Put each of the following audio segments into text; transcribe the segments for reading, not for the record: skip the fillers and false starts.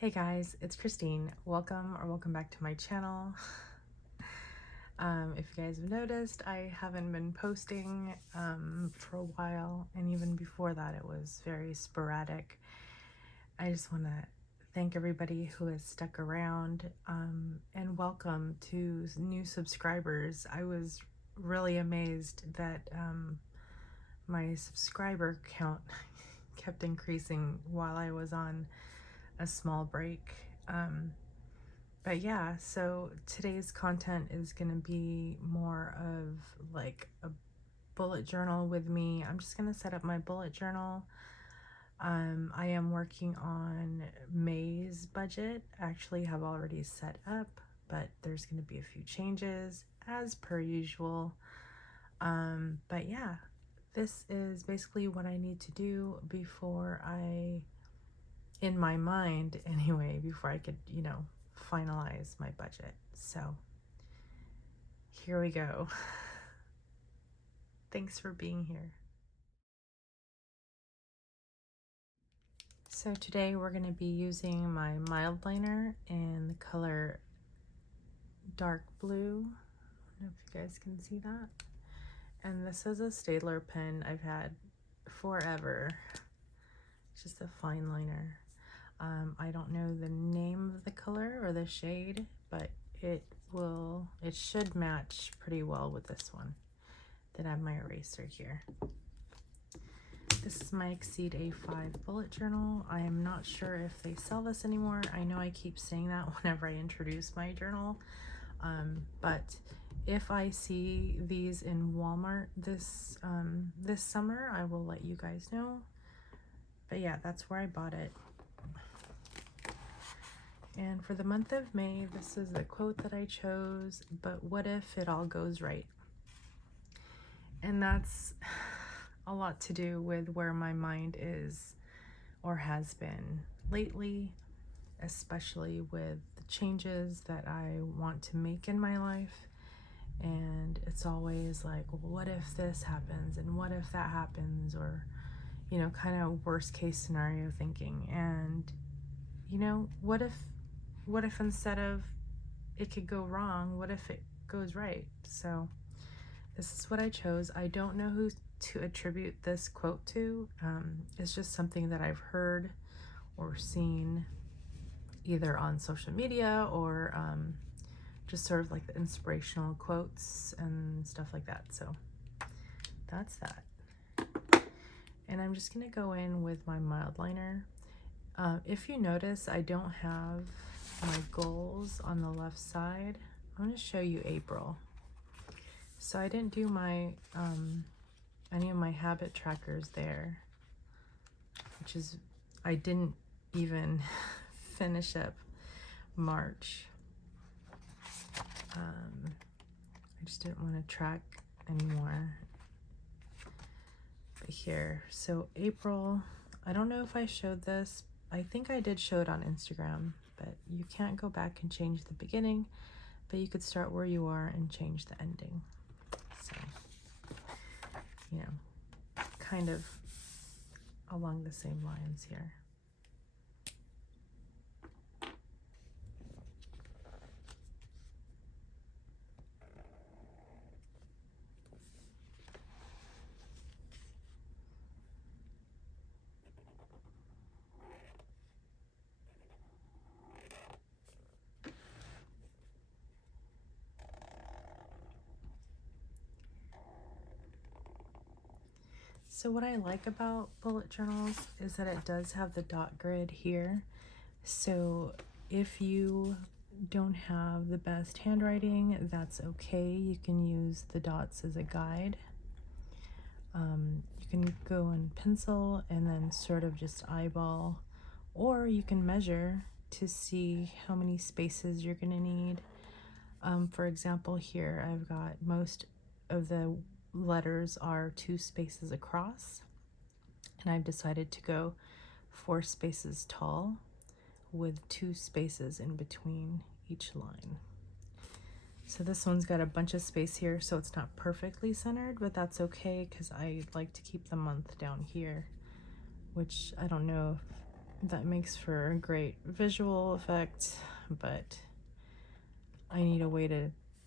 Hey guys, it's Kristine. Welcome back to my channel. If you guys have noticed, I haven't been posting for a while, and even before that it was very sporadic. I just want to thank everybody who has stuck around, and welcome to new subscribers. I was really amazed that my subscriber count kept increasing while I was on a small break. But yeah, so today's content is going to be more of like a bullet journal with me. I'm just going to set up my bullet journal. I am working on May's budget. I actually have already set up, but there's going to be a few changes as per usual. But yeah, this is basically what I need to do before in my mind anyway, before I could, finalize my budget. So here we go. Thanks for being here. So today we're going to be using my Mildliner in the color dark blue. I don't know if you guys can see that. And this is a Staedtler pen I've had forever. It's just a Fineliner. I don't know the name of the color or the shade, but it should match pretty well with this one. Then I have my eraser here. This is my Exceed A5 bullet journal. I am not sure if they sell this anymore. I know I keep saying that whenever I introduce my journal, but if I see these in Walmart this summer, I will let you guys know. But yeah, that's where I bought it. And for the month of May, this is the quote that I chose: but what if it all goes right? And that's a lot to do with where my mind is or has been lately, especially with the changes that I want to make in my life. And it's always like, well, what if this happens and what if that happens, or kind of worst case scenario thinking. And what if instead of it could go wrong, what if it goes right? So this is what I chose. I don't know who to attribute this quote to. It's just something that I've heard or seen either on social media or just sort of like the inspirational quotes and stuff like that. So that's that. And I'm just gonna go in with my Mildliner. If you notice, I don't have my goals on the left side. I'm gonna show you April. So I didn't do my any of my habit trackers there, which is, I didn't even finish up March. I just didn't want to track anymore. But here, so April, I don't know if I showed this. I think I did show it on Instagram, but you can't go back and change the beginning, but you could start where you are and change the ending. So, kind of along the same lines here. So what I like about bullet journals is that it does have the dot grid here. So if you don't have the best handwriting, that's okay. You can use the dots as a guide. You can go in pencil and then sort of just eyeball, or you can measure to see how many spaces you're going to need. For example, here I've got most of the letters are 2 spaces across, and I've decided to go 4 spaces tall with 2 spaces in between each line. So this one's got a bunch of space here, so it's not perfectly centered, but that's okay because I like to keep the month down here, which I don't know that makes for a great visual effect, but I need a way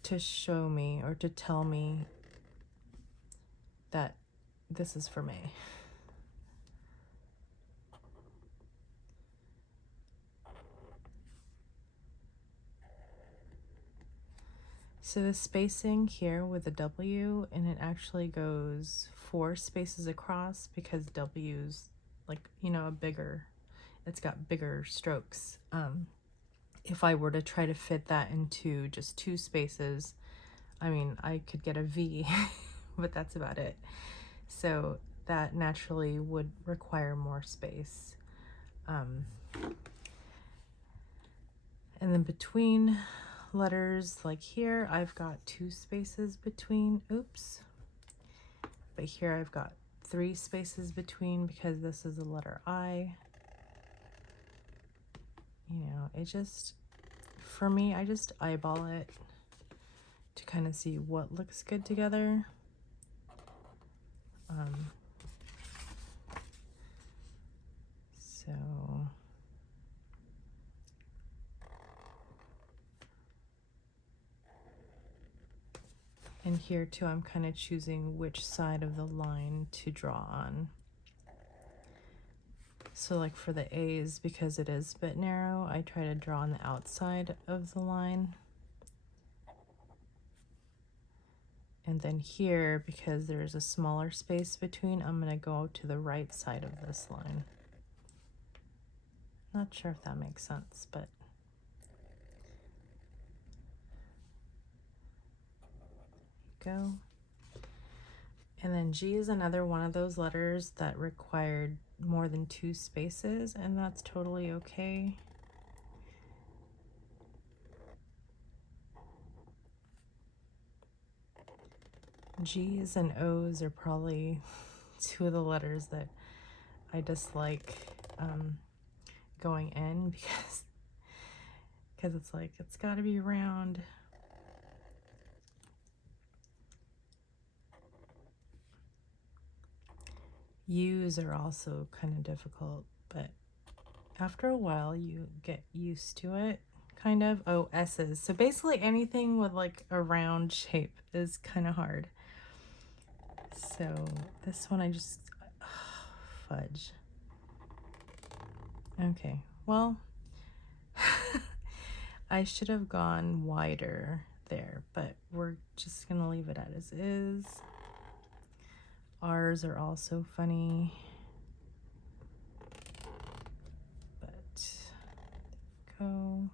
to show me or to tell me that this is for me. So the spacing here with the W, and it actually goes 4 spaces across because W's like, you know, it's got bigger strokes. If I were to try to fit that into just 2 spaces, I mean, I could get a V, but that's about it. So that naturally would require more space. And then between letters, like here, I've got 2 spaces between, oops. But here I've got 3 spaces between because this is the letter I. You know, it just, for me, I just eyeball it to kind of see what looks good together. So and here too, I'm kind of choosing which side of the line to draw on. So like for the A's, because it is a bit narrow, I try to draw on the outside of the line. And then here, because there's a smaller space between, I'm going to go to the right side of this line. Not sure if that makes sense, but go. And then G is another one of those letters that required more than 2 spaces, and that's totally okay. G's and O's are probably 2 of the letters that I dislike going in because it's like, it's got to be round. U's are also kind of difficult, but after a while you get used to it, kind of. Oh, S's. So basically anything with like a round shape is kind of hard. So this one I just, fudge. Okay, well, I should have gone wider there, but we're just gonna leave it as is. R's are also funny, but go.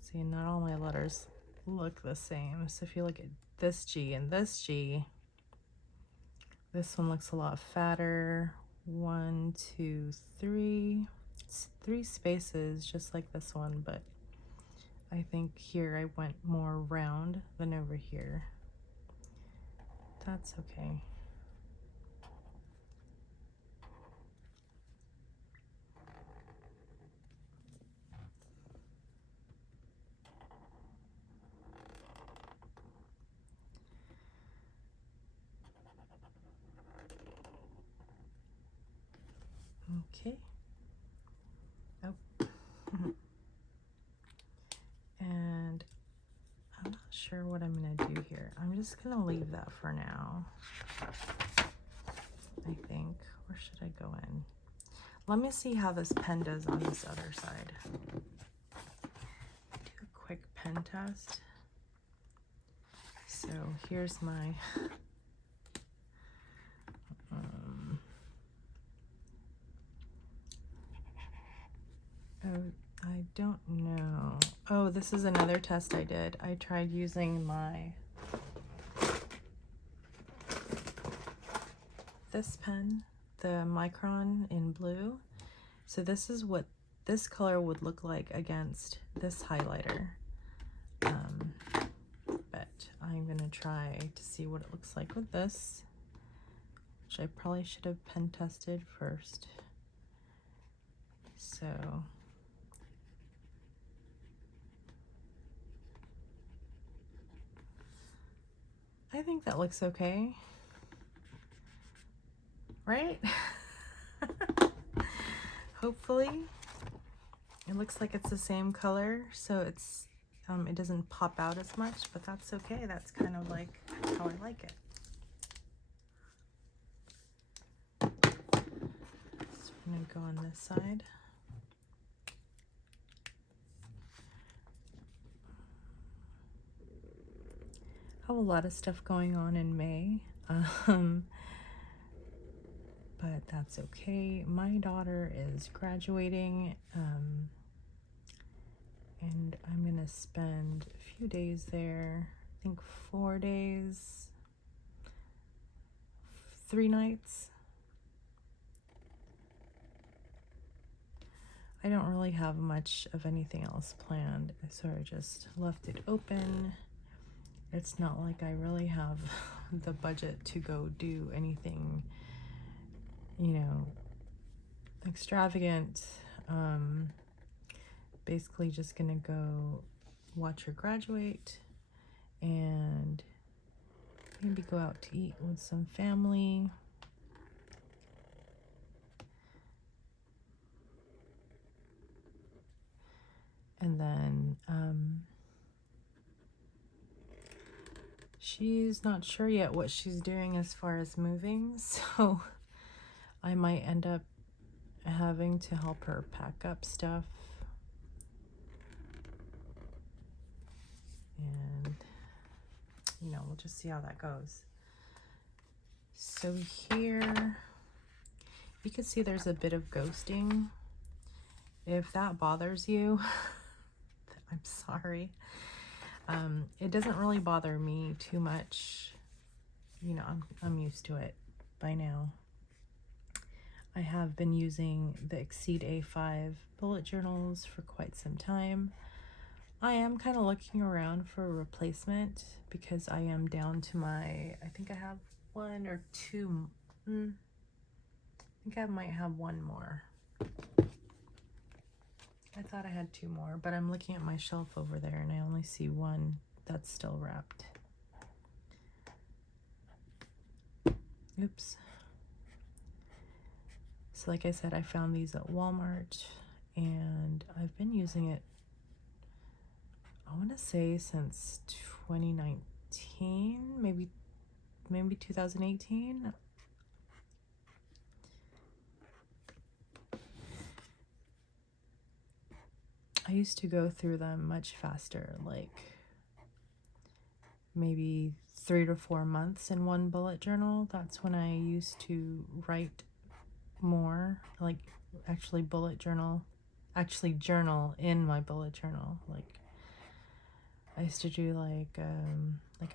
See, not all my letters look the same. So if you look at this G and this G, this one looks a lot fatter. 1, 2, 3. It's 3 spaces, just like this one, but I think here I went more round than over here. That's okay. Okay. Oh. And I'm not sure what I'm going to do here. I'm just going to leave that for now, I think. Where should I go in? Let me see how this pen does on this other side. Do a quick pen test. So here's my oh, I don't know. Oh, this is another test I did. I tried using this pen, the Micron in blue. So this is what this color would look like against this highlighter. But I'm gonna try to see what it looks like with this, which I probably should have pen tested first. So I think that looks okay, right? Hopefully. It looks like it's the same color, so it's it doesn't pop out as much, but that's okay. That's kind of like how I like it. So I'm gonna go on this side. I have a lot of stuff going on in May, but that's okay. My daughter is graduating, and I'm gonna spend a few days there. I think 4 days, 3 nights. I don't really have much of anything else planned. I sort of just left it open. It's not like I really have the budget to go do anything, you know, extravagant. Basically just gonna go watch her graduate and maybe go out to eat with some family. And then she's not sure yet what she's doing as far as moving, so I might end up having to help her pack up stuff. And, you know, we'll just see how that goes. So here, you can see there's a bit of ghosting. If that bothers you, I'm sorry. It doesn't really bother me too much. You know, I'm used to it by now. I have been using the Exceed A5 bullet journals for quite some time. I am kind of looking around for a replacement because I am down to my, I think I have 1 or 2, I think I might have 1 more. I thought I had 2 more, but I'm looking at my shelf over there and I only see 1 that's still wrapped. Oops. So like I said, I found these at Walmart and I've been using it, I want to say since 2019, maybe 2018. I used to go through them much faster, like maybe 3 to 4 months in one bullet journal. That's when I used to write more, like actually journal in my bullet journal. Like I used to do like a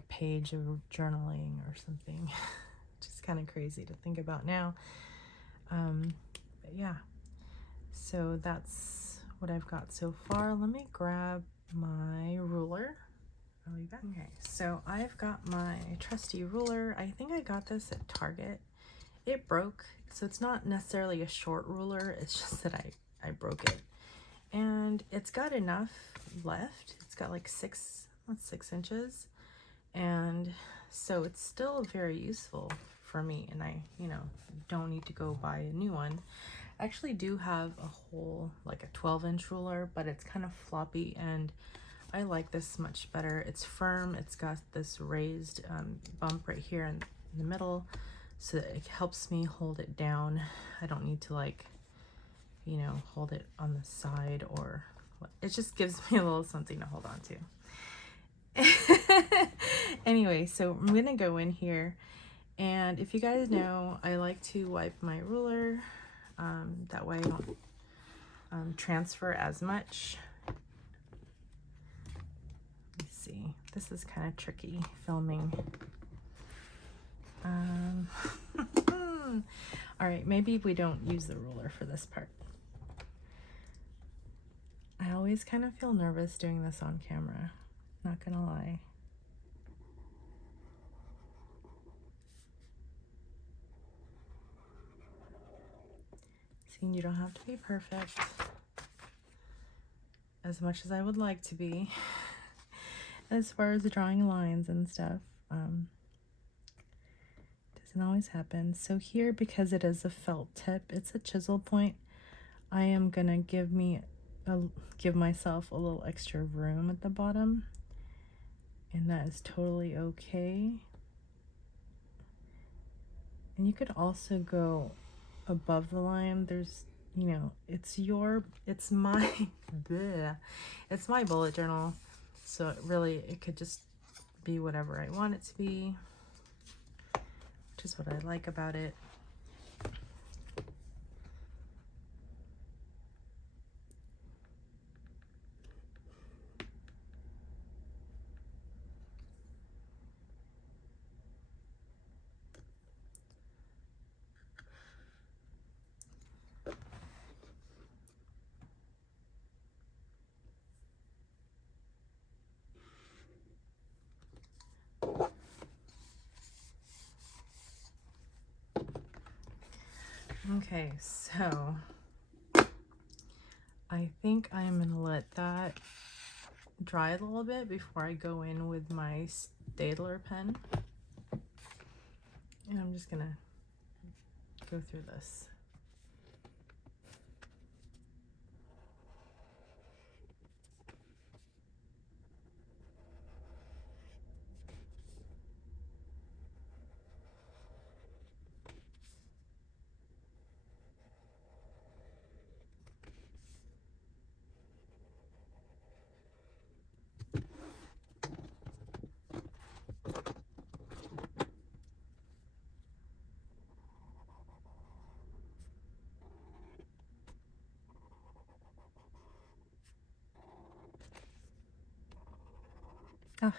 page of journaling or something. Just kind of crazy to think about now. But yeah, so that's what I've got so far. Let me grab my ruler. I'll be back. Okay, so I've got my trusty ruler. I think I got this at Target. It broke, so it's not necessarily a short ruler, it's just that I broke it. And it's got enough left. It's got like 6 inches. And so it's still very useful for me, and I, you know, don't need to go buy a new one. I actually do have a whole, like a 12-inch ruler, but it's kind of floppy, and I like this much better. It's firm. It's got this raised bump right here in the middle, so that it helps me hold it down. I don't need to, like, you know, hold it on the side, or it just gives me a little something to hold on to. Anyway, so I'm gonna go in here, and if you guys know, I like to wipe my ruler. That way I don't transfer as much. Let me see. This is kind of tricky filming. All right, maybe we don't use the ruler for this part. I always kind of feel nervous doing this on camera, not gonna lie. See, you don't have to be perfect, as much as I would like to be, as far as drawing lines and stuff. Doesn't always happen. So here, because it is a felt tip, it's a chisel point, I am gonna give myself a little extra room at the bottom, and that is totally okay. And you could also go above the line. There's, you know, it's my bleh, it's my bullet journal, so it could just be whatever I want it to be, which is what I like about it. Okay, so I think I'm gonna let that dry a little bit before I go in with my Staedtler pen. And I'm just gonna go through this. Ah.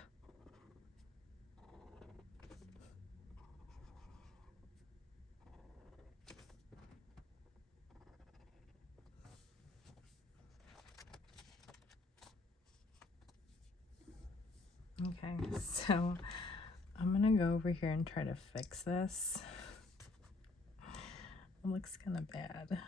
Okay, so I'm gonna go over here and try to fix this. It looks kind of bad.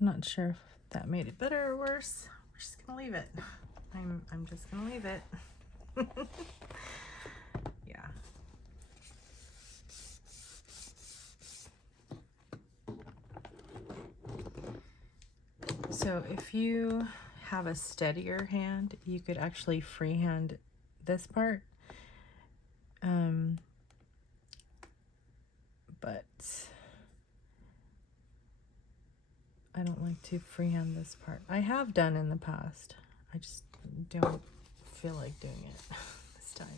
I'm not sure if that made it better or worse. We're just gonna leave it. I'm just gonna leave it. Yeah. So if you have a steadier hand, you could actually freehand this part. But I don't like to freehand this part. I have done in the past. I just don't feel like doing it this time.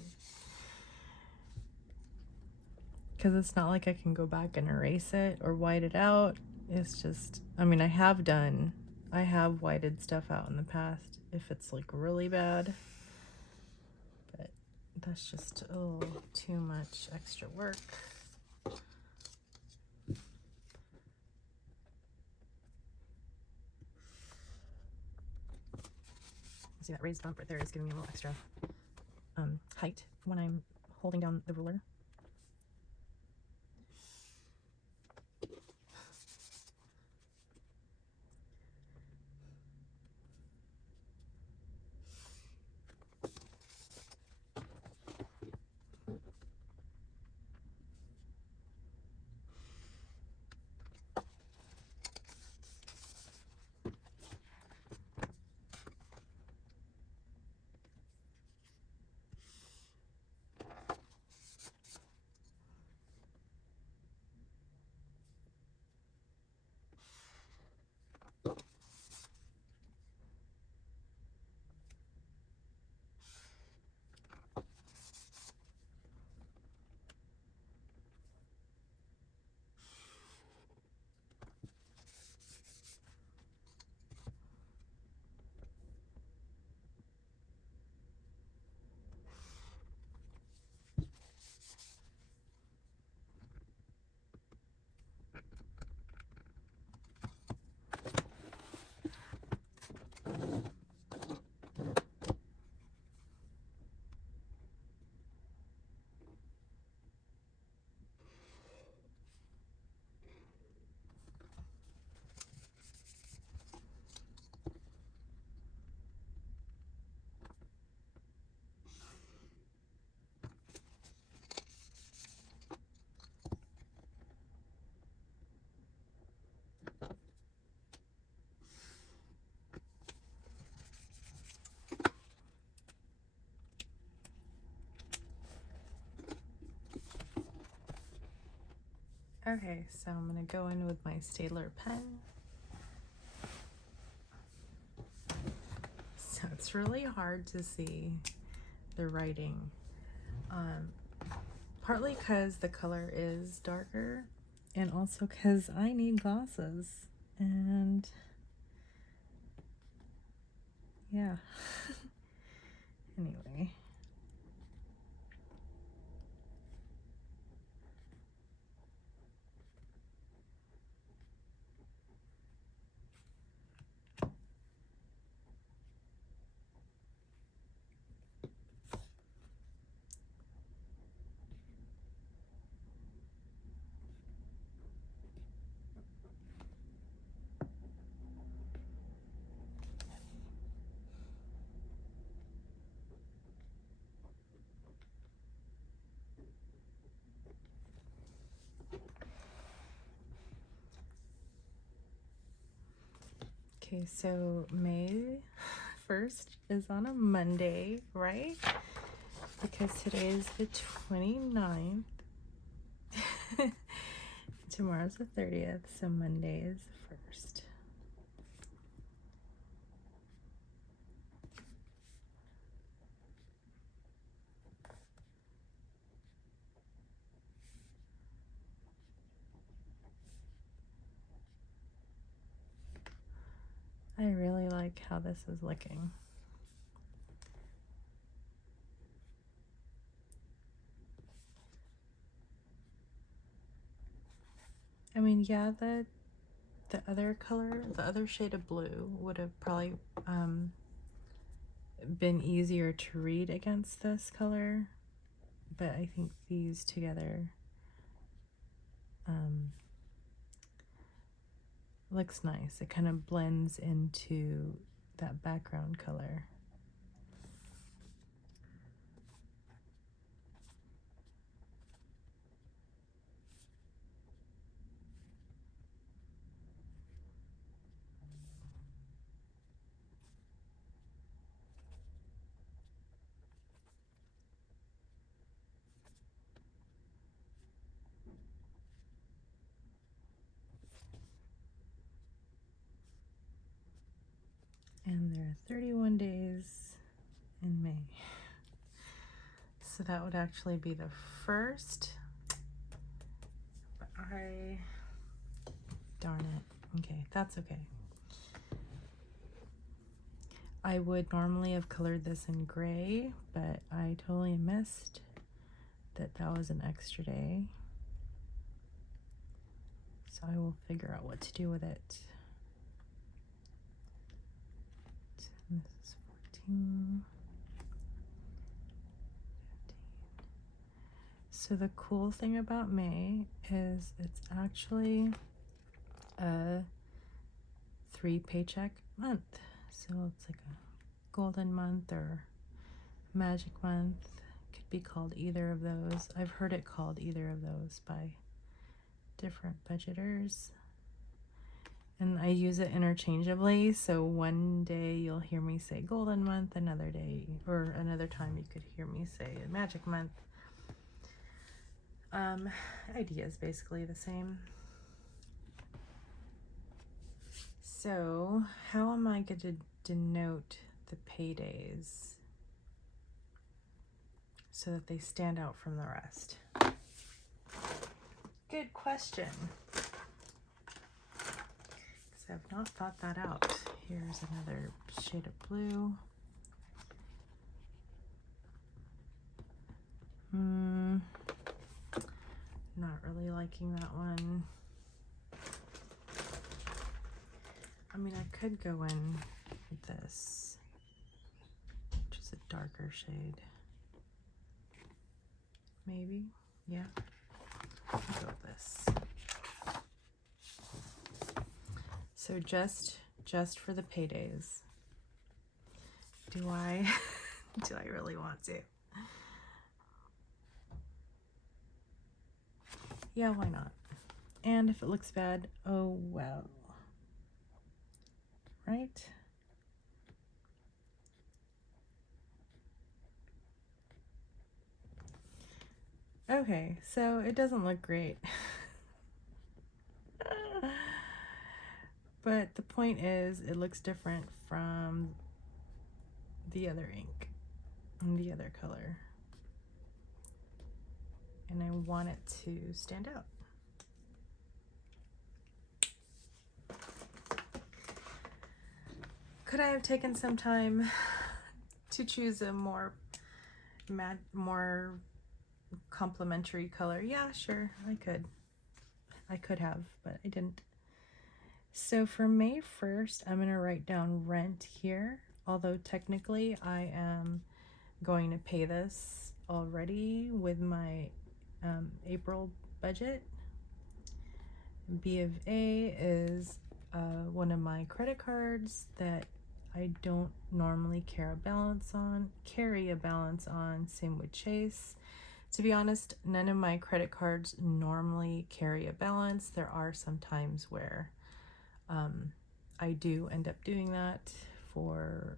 Because it's not like I can go back and erase it or white it out. It's just, I mean, I have whited stuff out in the past if it's like really bad. But that's just a little too much extra work. See, that raised bump right there is giving me a little extra height when I'm holding down the ruler. Okay, so I'm gonna go in with my Staedtler pen. So it's really hard to see the writing, partly because the color is darker, and also because I need glasses, and yeah. Anyway. Okay, so May 1st is on a Monday, right? Because today is the 29th. Tomorrow's the 30th, so Monday is the 1st. I really like how this is looking. I mean, yeah, the other color, the other shade of blue would have probably been easier to read against this color, but I think these together looks nice. It kind of blends into that background color. And there are 31 days in May. So that would actually be the 1st. But darn it. Okay, that's okay. I would normally have colored this in gray, but I totally missed that was an extra day. So I will figure out what to do with it. And this is 14. 15. So the cool thing about May is it's actually a 3 paycheck month. So it's like a golden month or magic month. Could be called either of those. I've heard it called either of those by different budgeters. And I use it interchangeably, so one day you'll hear me say golden month, another day or another time you could hear me say magic month. Idea is basically the same. So how am I going to denote the paydays so that they stand out from the rest? Good question. Because I've not thought that out. Here's another shade of blue. Not really liking that one. I mean, I could go in with this, which is a darker shade. Maybe, yeah. I'll go with this. So just for the paydays. Do I really want to? Yeah, why not? And if it looks bad, oh well. Right? Okay, so it doesn't look great. But the point is, it looks different from the other ink and the other color. And I want it to stand out. Could I have taken some time to choose a more matte, more complementary color? Yeah, sure, I could. I could have, but I didn't. So for May 1st, I'm gonna write down rent here, although technically I am going to pay this already with my April budget. B of A is one of my credit cards that I don't normally carry a balance on. Same with Chase. To be honest, none of my credit cards normally carry a balance. There are some times where I do end up doing that for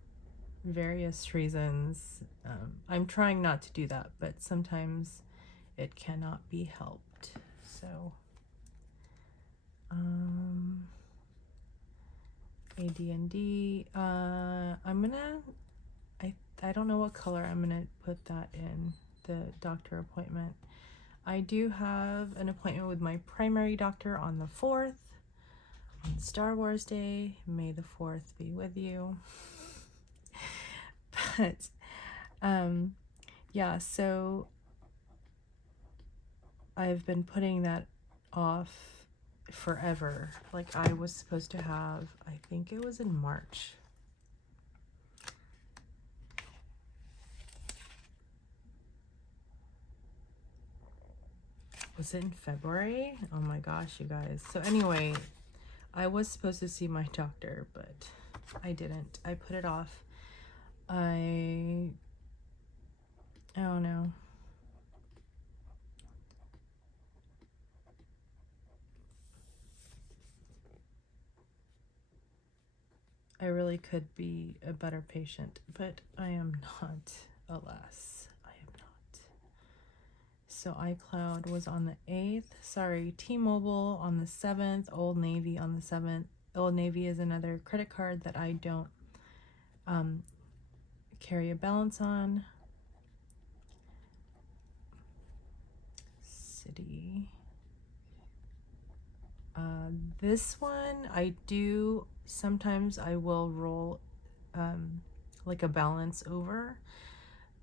various reasons. I'm trying not to do that, but sometimes it cannot be helped. So AD&D, I'm gonna, I don't know what color I'm gonna put that in the doctor appointment. I do have an appointment with my primary doctor on the 4th, on Star Wars Day. May the 4th be with you. But yeah, so I've been putting that off forever. Like, I was supposed to have, I think it was in March. Was it in February? Oh my gosh, you guys. So anyway, I was supposed to see my doctor, but I didn't. I put it off. I don't know. I really could be a better patient, but I am not, alas. I am not. So iCloud was on the 8th. Sorry, T-Mobile on the 7th. Old Navy on the 7th. Old Navy is another credit card that I don't carry a balance on. City. This one I do, sometimes I will roll like a balance over,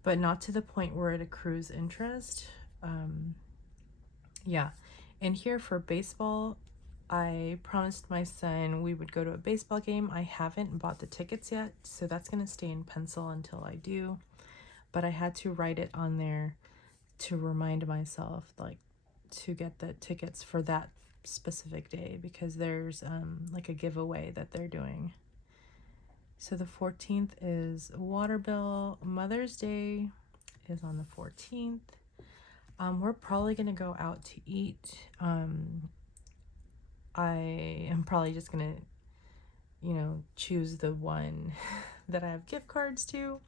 but not to the point where it accrues interest. Yeah, and here for baseball, I promised my son we would go to a baseball game. I haven't bought the tickets yet, so that's gonna stay in pencil until I do, but I had to write it on there to remind myself, like, to get the tickets for that specific day, because there's like a giveaway that they're doing. So the 14th is water bill. Mother's Day is on the 14th. We're probably gonna go out to eat. I am probably just gonna, you know, choose the one that I have gift cards to,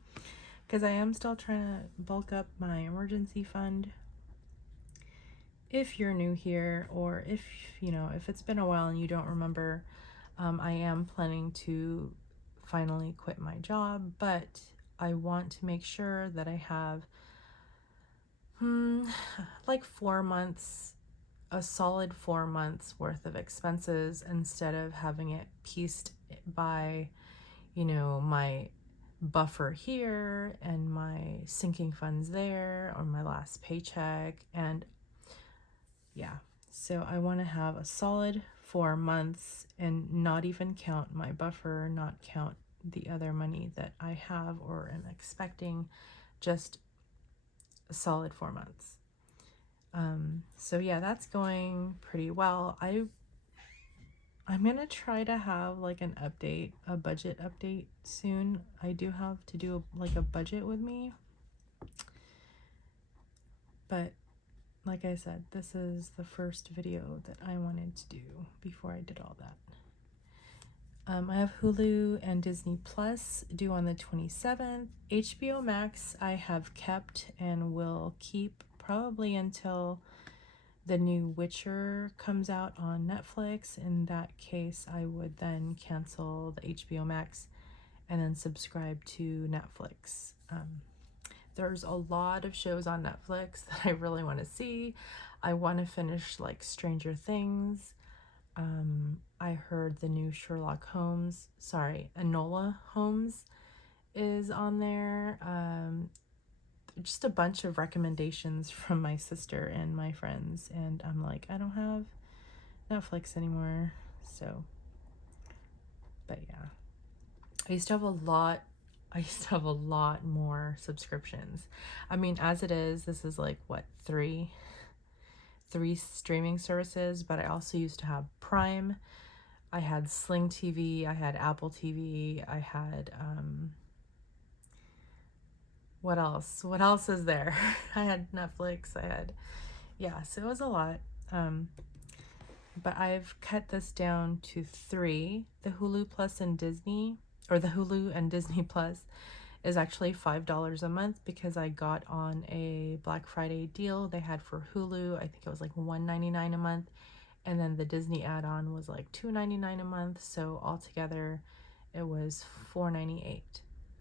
because I am still trying to bulk up my emergency fund. If you're new here, or if, you know, if it's been a while and you don't remember, I am planning to finally quit my job, but I want to make sure that I have like 4 months, a solid 4 months worth of expenses, instead of having it pieced by, you know, my buffer here and my sinking funds there, or my last paycheck. And yeah, so I want to have a solid 4 months and not even count my buffer, not count the other money that I have or am expecting, just a solid 4 months. So yeah, that's going pretty well. I'm gonna try to have like an update, a budget update soon. I do have to do like a budget with me, but like I said, this is the first video that I wanted to do before I did all that. I have Hulu and Disney Plus due on the 27th. HBO Max I have kept and will keep probably until the new Witcher comes out on Netflix, in that case, I would then cancel the HBO Max and then subscribe to Netflix. There's a lot of shows on Netflix that I really want to see. I want to finish like Stranger Things. I heard the new Enola Holmes is on there. Just a bunch of recommendations from my sister and my friends, and I'm like, I don't have Netflix anymore. So, but yeah, I used to have a lot more subscriptions. I mean, as it is, this is like what, three streaming services, but I also used to have Prime. I had Sling TV, I had Apple TV, I had what else? What else is there? I had Netflix, so it was a lot. But I've cut this down to 3. The Hulu Plus and Disney, or the Hulu and Disney Plus, is actually $5 a month because I got on a Black Friday deal they had for Hulu. I think it was like $1.99 a month, and then the Disney add-on was like $2.99 a month. So altogether, it was $4.98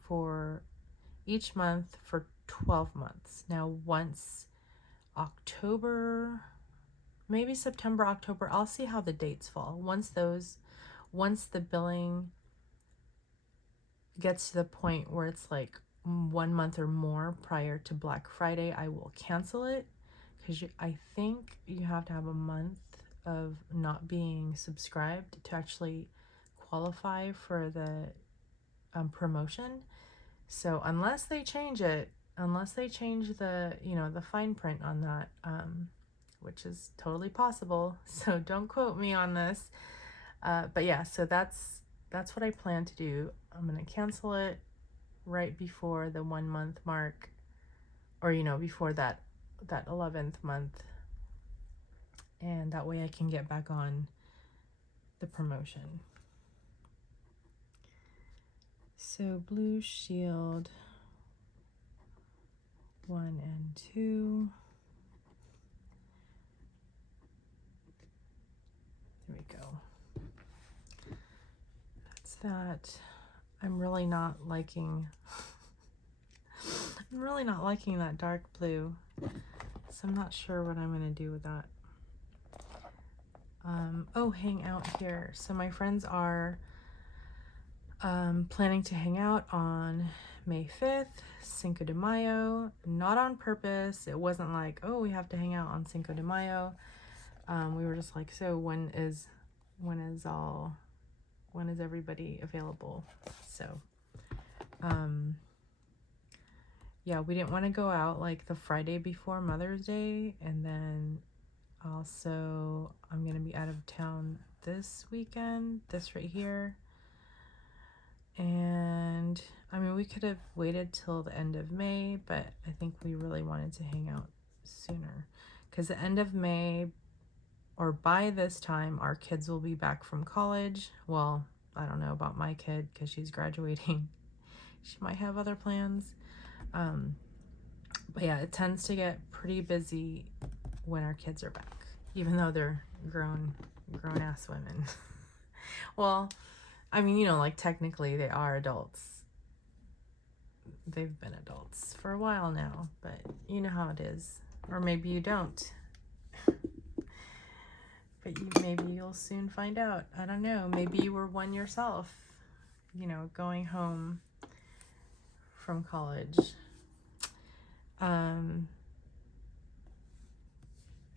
for each month for 12 months. Now, once October, maybe September, October, I'll see how the dates fall. Once the billing gets to the point where it's like 1 month or more prior to Black Friday, I will cancel it, because I think you have to have a month of not being subscribed to actually qualify for the promotion. So unless they change the the fine print on that, which is totally possible, so don't quote me on this, but yeah, so that's what I plan to do. I'm gonna cancel it right before the 1 month mark, or before that 11th month, and that way I can get back on the promotion. So Blue Shield 1 and 2. There we go. That's that. I'm really not liking that dark blue, so I'm not sure what I'm gonna do with that. Oh, hang out here. So my friends are planning to hang out on May 5th, Cinco de Mayo. Not on purpose. It wasn't like, oh, we have to hang out on Cinco de Mayo. We were just like, so when is everybody available? So yeah, we didn't want to go out like the Friday before Mother's Day, and then also I'm gonna be out of town this weekend, this right here. And I mean, we could have waited till the end of May, but I think we really wanted to hang out sooner, because the end of May, or by this time, our kids will be back from college. Well, I don't know about my kid because she's graduating. She might have other plans. But yeah, it tends to get pretty busy when our kids are back, even though they're grown ass women. Well, I mean, like technically they are adults. They've been adults for a while now, but you know how it is. Or maybe you don't. But maybe you'll soon find out. I don't know. Maybe you were one yourself, going home from college.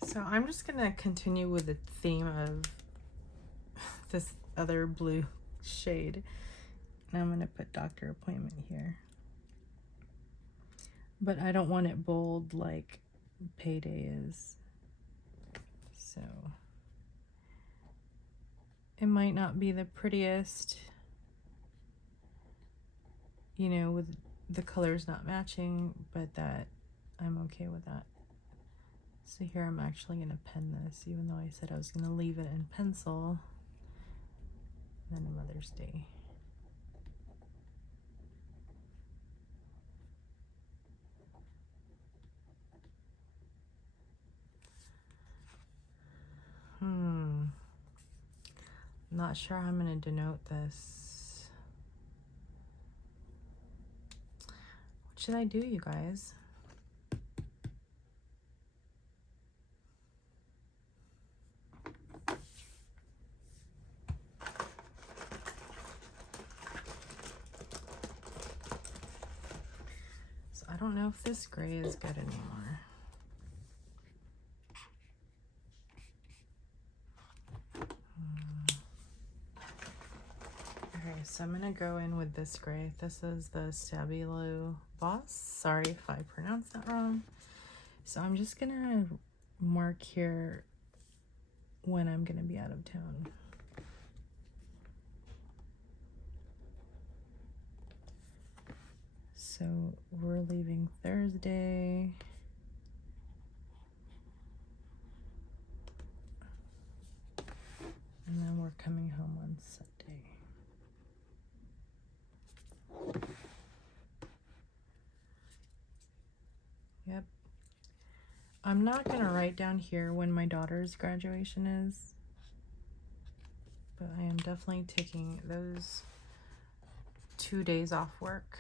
So I'm just going to continue with the theme of this other blue shade. And I'm going to put doctor appointment here. But I don't want it bold like Payday is. So it might not be the prettiest, with the colors not matching, but that I'm okay with that. So here I'm actually going to pen this, even though I said I was going to leave it in pencil. And then Mother's Day. Not sure how I'm going to denote this. What should I do, you guys? So I don't know if this gray is good anymore. Okay, so I'm gonna go in with this gray. This is the Stabilo Boss. Sorry if I pronounced that wrong. So I'm just gonna mark here when I'm gonna be out of town. So we're leaving Thursday. And then we're coming home on Sunday. Yep. I'm not gonna write down here when my daughter's graduation is, but I am definitely taking those 2 days off work.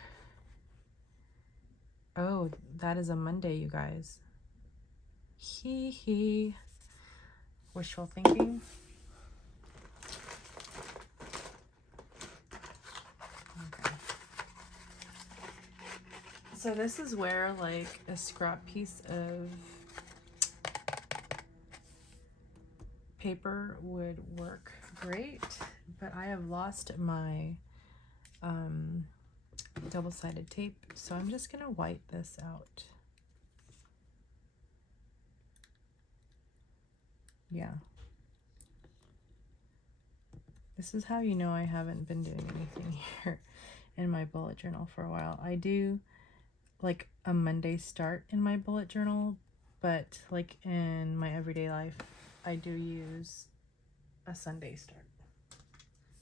Oh, that is a Monday, you guys. Hee hee. Wishful thinking. Okay. So this is where like a scrap piece of paper would work great, but I have lost my double-sided tape, so I'm just gonna white this out. Yeah. This is how you know I haven't been doing anything here in my bullet journal for a while. I do like a Monday start in my bullet journal, but like in my everyday life, I do use a Sunday start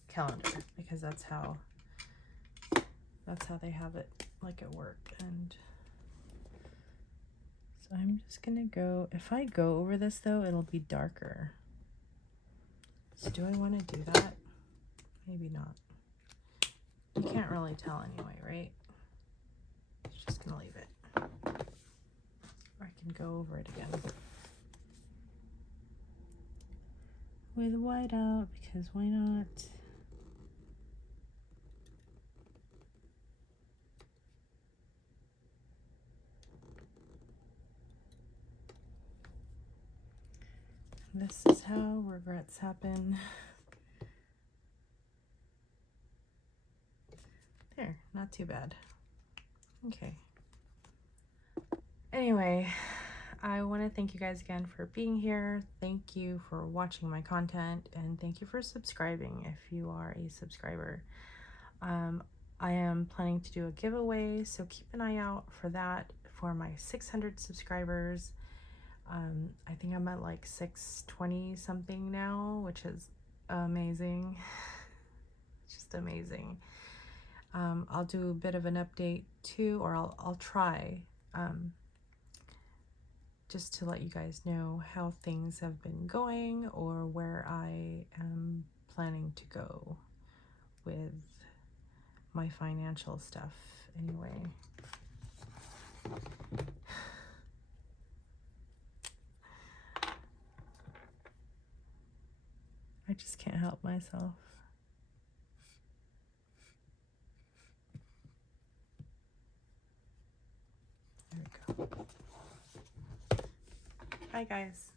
calendar because that's how they have it like at work. And so I'm just gonna go, if I go over this though, it'll be darker. So do I want to do that? Maybe not. You can't really tell anyway, right? Just gonna leave it. Or I can go over it again with white out, because why not? This is how regrets happen. There, not too bad. Okay. Anyway, I want to thank you guys again for being here. Thank you for watching my content, and thank you for subscribing if you are a subscriber. I am planning to do a giveaway, so keep an eye out for that for my 600 subscribers. I think I'm at like 620 something now, which is amazing. Just amazing. I'll do a bit of an update too, or I'll try just to let you guys know how things have been going or where I am planning to go with my financial stuff anyway. I just can't help myself. There we go. Bye, guys.